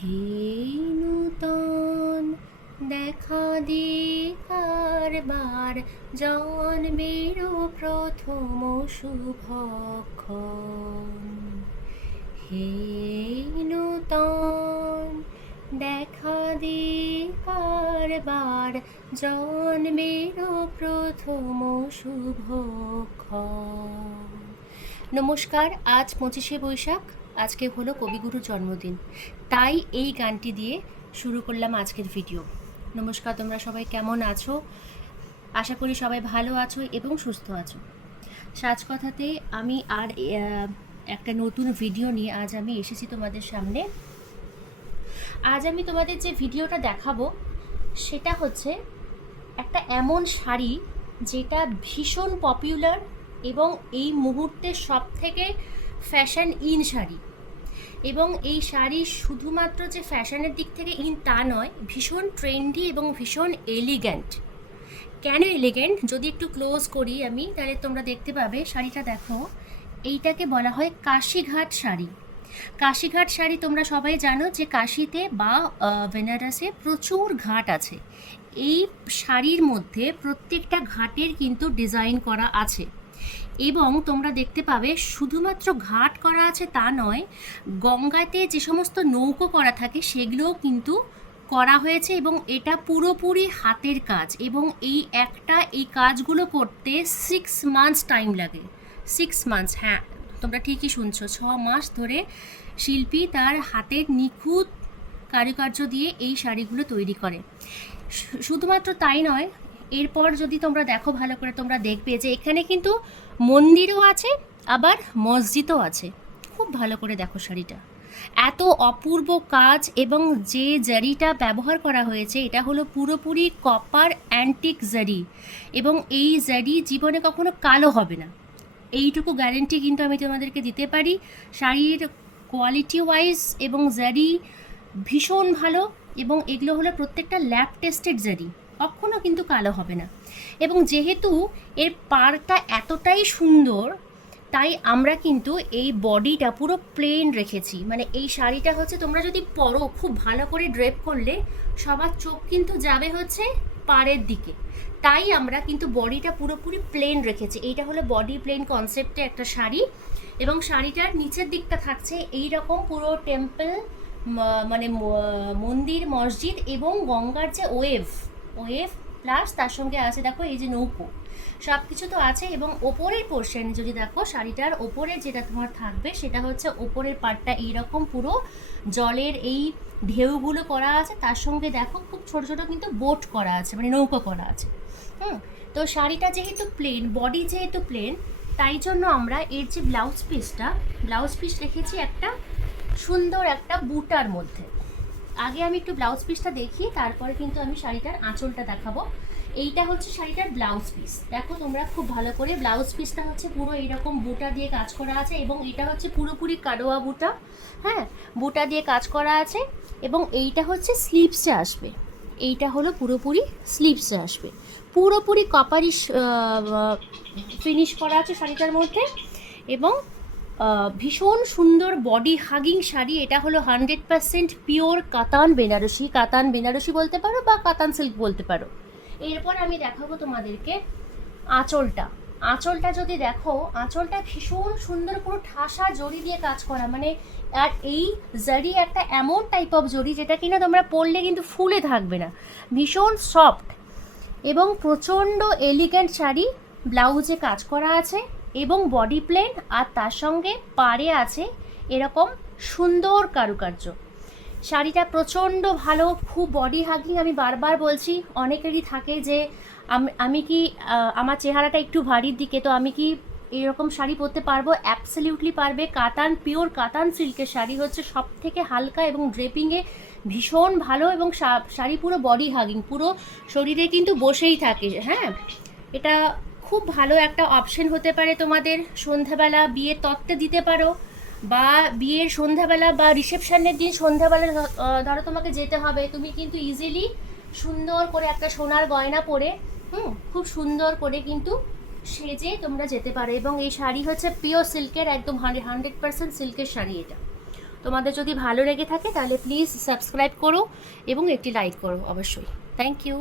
হে নূতন দেখা দিবার বার জন্মের প্রথম শুভক্ষণ। হে নূতন দেখা দিবার বার জন্মের প্রথম শুভক্ষণ। নমস্কার, আজ 25শে বৈশাখ। আজকে হলো কবিগুরুর জন্মদিন, তাই এই গানটি দিয়ে শুরু করলাম আজকের ভিডিও। নমস্কার, তোমরা সবাই কেমন আছো? আশা করি সবাই ভালো আছো এবং সুস্থ আছো। সাজকথাতে আমি আর একটা নতুন ভিডিও নিয়ে আজ আমি এসেছি তোমাদের সামনে। আজ আমি তোমাদের যে ভিডিওটা দেখাবো সেটা হচ্ছে একটা এমন শাড়ি যেটা ভীষণ পপুলার এবং এই মুহূর্তে সবথেকে ফ্যাশন ইন শাড়ি। এবং এই শাড়ি শুধুমাত্র যে ফ্যাশনের দিক থেকে ইন তা নয়, ভীষণ ট্রেন্ডি এবং ভীষণ এলিগ্যান্ট। কেন এলিগ্যান্ট যদি একটু ক্লোজ করি আমি, তাহলে তোমরা দেখতে পাবে। শাড়িটা দেখো, এইটাকে বলা হয় কাশীঘাট শাড়ি। কাশীঘাট শাড়ি তোমরা সবাই জানো যে কাশীতে বা বেনারসে প্রচুর ঘাট আছে। এই শাড়ির মধ্যে প্রত্যেকটা ঘাটের কিন্তু ডিজাইন করা আছে এবং তোমরা দেখতে পাবে শুধুমাত্র ঘাট করা আছে তা নয়, গঙ্গাতে যে সমস্ত নৌকো করা থাকে সেগুলোও কিন্তু করা হয়েছে এবং এটা পুরোপুরি হাতের কাজ। এবং এই কাজগুলো করতে 6 মান্থস টাইম লাগে। 6 মান্থস, হ্যাঁ তোমরা ঠিকই শুনছো, 6 মাস ধরে শিল্পী তার হাতের নিখুঁত কারুকার্য দিয়ে এই শাড়িগুলো তৈরি করে। শুধুমাত্র তাই নয়, এরপর যদি তোমরা দেখো ভালো করে, তোমরা দেখবে যে এখানে কিন্তু মন্দিরও আছে আবার মসজিদও আছে। খুব ভালো করে দেখো শাড়িটা, এত অপূর্ব কাজ এবং যে জারিটা ব্যবহার করা হয়েছে এটা হলো পুরোপুরি কপার অ্যান্টিক জারি এবং এই জারি জীবনে কখনো কালো হবে না, এইটুকু গ্যারেন্টি কিন্তু আমি তোমাদেরকে দিতে পারি। শাড়ির কোয়ালিটি ওয়াইজ এবং জারি ভীষণ ভালো এবং এগুলো হলো প্রত্যেকটা ল্যাব টেস্টেড জারি, কখনো কিন্তু কালো হবে না। এবং যেহেতু এর পাড়টা এতটাই সুন্দর, তাই আমরা কিন্তু এই বডিটা পুরো প্লেন রেখেছি। মানে এই শাড়িটা হচ্ছে তোমরা যদি পরো খুব ভালো করে ড্রেপ করলে সবার চোখ কিন্তু যাবে হচ্ছে পাড়ের দিকে, তাই আমরা কিন্তু বডিটা পুরোপুরি প্লেন রেখেছি। এইটা হলো বডি প্লেন কনসেপ্টে একটা শাড়ি এবং শাড়িটার নিচের দিকটা থাকছে এই রকম পুরো টেম্পল, মানে মন্দির মসজিদ এবং গঙ্গার যে ওয়েভ প্লাস তার সঙ্গে আছে দেখো এই যে নৌকো, সব কিছু তো আছে। এবং ওপরের পোর্শন যদি দেখো, শাড়িটার ওপরে যেটা তোমার থাকবে সেটা হচ্ছে ওপরের পাটটা এইরকম পুরো জলের এই ঢেউগুলো করা আছে, তার সঙ্গে দেখো খুব ছোট ছোট কিন্তু বোট করা আছে, মানে নৌকো করা আছে। তো শাড়িটা যেহেতু প্লেন, বডি যেহেতু প্লেন, তাই জন্য আমরা এর যে ব্লাউজ পিস রেখেছি একটা সুন্দর একটা বুটার মধ্যে। আগে আমি একটু ব্লাউজ পিসটা দেখি, তারপরে কিন্তু আমি শাড়িটার আঁচলটা দেখাবো। এইটা হচ্ছে শাড়িটার ব্লাউজ পিস, দেখো তোমরা খুব ভালো করে। ব্লাউজ পিসটা হচ্ছে পুরো এইরকম বুটা দিয়ে কাজ করা আছে এবং এটা হচ্ছে পুরোপুরি কাডোয়া বুটা, হ্যাঁ বুটা দিয়ে কাজ করা আছে। এবং এইটা হচ্ছে স্লিভসে আসবে, এইটা হলো পুরোপুরি স্লিভসে আসবে, পুরোপুরি কপারি ফিনিশ করা আছে শাড়িটার মধ্যে। এবং ভীষণ সুন্দর বডি হাগিং শাড়ি। এটা হলো 100% পিওর কাতান বেনারসি বলতে পারো বা কাতান সিল্ক বলতে পারো। এরপর আমি দেখাবো তোমাদেরকে আঁচলটা যদি দেখো, আঁচলটা ভীষণ সুন্দর পুরো ঠাসা জড়ি দিয়ে কাজ করা। মানে আর এই জারি একটা এমন টাইপ অফ জড়ি যেটা কিনা তোমরা পরলে কিন্তু ফুলে থাকবে না, ভীষণ সফট এবং প্রচণ্ড এলিগ্যান্ট শাড়ি। ব্লাউজে কাজ করা আছে এবং বডি প্লেন, আর তার সঙ্গে পাড়ে আছে এরকম সুন্দর কারুকার্য। শাড়িটা প্রচণ্ড ভালো, খুব বডি হাগিং। আমি বারবার বলছি, অনেকেরই থাকে যে আমি কি আমার চেহারাটা একটু ভারীর দিকে, তো আমি কি এরকম শাড়ি পরতে পারবো? অ্যাবসলিউটলি পারবে। কাতান, পিওর কাতান সিল্কের শাড়ি হচ্ছে সব থেকে হালকা এবং ড্রেপিংয়ে ভীষণ ভালো এবং শাড়ি পুরো বডি হাগিং, পুরো শরীরে কিন্তু বসেই থাকে। হ্যাঁ, এটা খুব ভালো একটা অপশন হতে পারে তোমাদের। সন্ধ্যাবেলা বিয়ের তত্ত্বে দিতে পারো, বা বিয়ের সন্ধ্যাবেলা বা রিসেপশনের দিন সন্ধ্যাবেলা ধরো তোমাকে যেতে হবে, তুমি কিন্তু ইজিলি সুন্দর করে একটা সোনার গয়না পরে খুব সুন্দর করে কিন্তু সেজে তোমরা যেতে পারো। এবং এই শাড়ি হচ্ছে পিওর সিল্কের, একদম 100% সিল্কের শাড়ি এটা। তোমাদের যদি ভালো লেগে থাকে তাহলে প্লিজ সাবস্ক্রাইব করো এবং একটি লাইক করো অবশ্যই। Thank you.